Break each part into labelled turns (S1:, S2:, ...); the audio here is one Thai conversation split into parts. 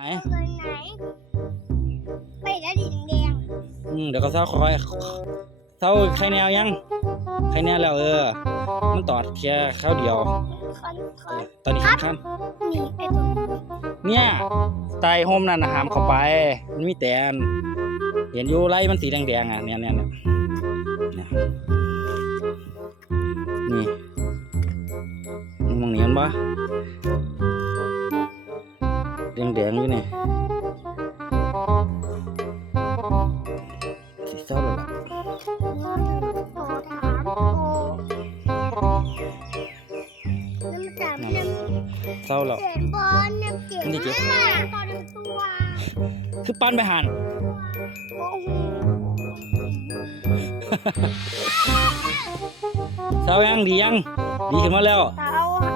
S1: ไหน
S2: เงินไหน ไปแล้วดินแดง
S1: อืมเดี๋ยวก็เศร้าคอยเศร้าใครแนวยังใครแนวแล้วเออ มันตอดแค่ข้าวเดียว
S2: คอนคอน
S1: ตอนนี้ขั้น
S2: นี่ไอ้ตรงนี้
S1: เนี่ยไตโฮมนั่นนะหามเข้าไป มันมีแตนเห็นอยู่ไรมันสีแดงๆอะเนี่ยเนี่ยเนี่ยเนี่ยนี่นี่มองนี้มันปะ แดงๆอยู่นี่สีเศร้าเลยล่ะ
S2: โตถามโตน้ำจำน้ำ
S1: เศร้าแล้ว
S2: เสียงบอลน้ำเก่ง
S1: นี่เจ๊
S2: มากตอนเป็นตัว
S1: คือปั้นไปหัน
S2: โอ้โห
S1: เศร้ายังดียัง ดีขึ้นมาแล้ว
S2: เท้าสา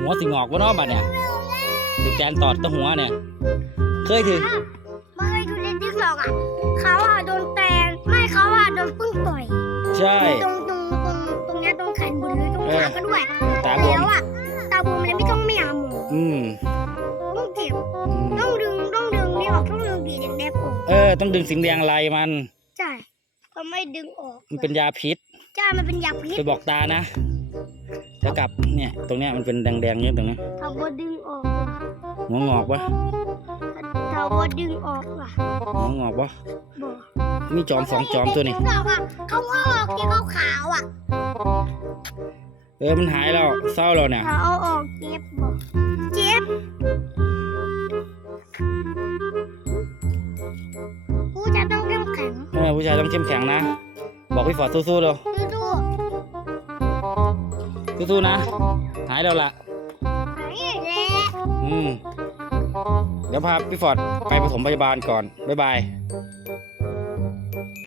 S1: หัวสิงอกวะเนาะบัดเนี่ยติดแกนตอดตะหัวเนี่ย เคยถือ
S2: ไม่เคยดูในติ๊กหรอกอะเขาอะโดนแตนไม่เขาอะโดนพึ่งต่อย
S1: ใช่
S2: ตรงตรงตรงตรงเนี้ยตรงแขนบนเลยตรงขาก็ด้วย
S1: ตาบวม
S2: แล้วอะตาบวมเลยไม่ต้องไม่หาหมอ
S1: อืม
S2: ต้องเจ็บ
S1: อืม
S2: ต้องดึงต้องดึงนี่ออกต้องดึงดีแดงแดงออก
S1: เออต้องดึงสิงแดงลายมัน
S2: ใช่พอไม่ดึงออก
S1: มันเป็นยาพิษ
S2: ใช่มันเป็นยาพิษ
S1: ไปบอกตานะแล้วกลับเนี่ยตรงเนี้ยมันเป็นแดงๆเนี่ยตรงเนี้ย
S2: ถ้าบดึงออกว่ะ
S1: หัวงอกปะ
S2: ถ้าบดึงออกว่ะ
S1: หัวงอกปะ
S2: บอก
S1: มีจอมสองจอมตัวนี่
S2: เขาบอกว่าเขาเอาออกที่เขาขาวๆอะ
S1: เออมันหายแล้วเศร้าแล้วเนี่ย
S2: เขาเอาออกเจ็บบอกเจ็บกูจะต้องเข้มแข็ง
S1: เออผู้ชายต้องเข้มแข็งนะ บอกพี่ฟอร์ดสู้ๆเลย
S2: ดูดู
S1: สู้ๆนะ หายแล้วล่ะ
S2: หายอีกแล้ว
S1: อืม เดี๋ยวพาพี่ฟอร์ดไปปฐมพยาบาลก่อน บ๊ายบาย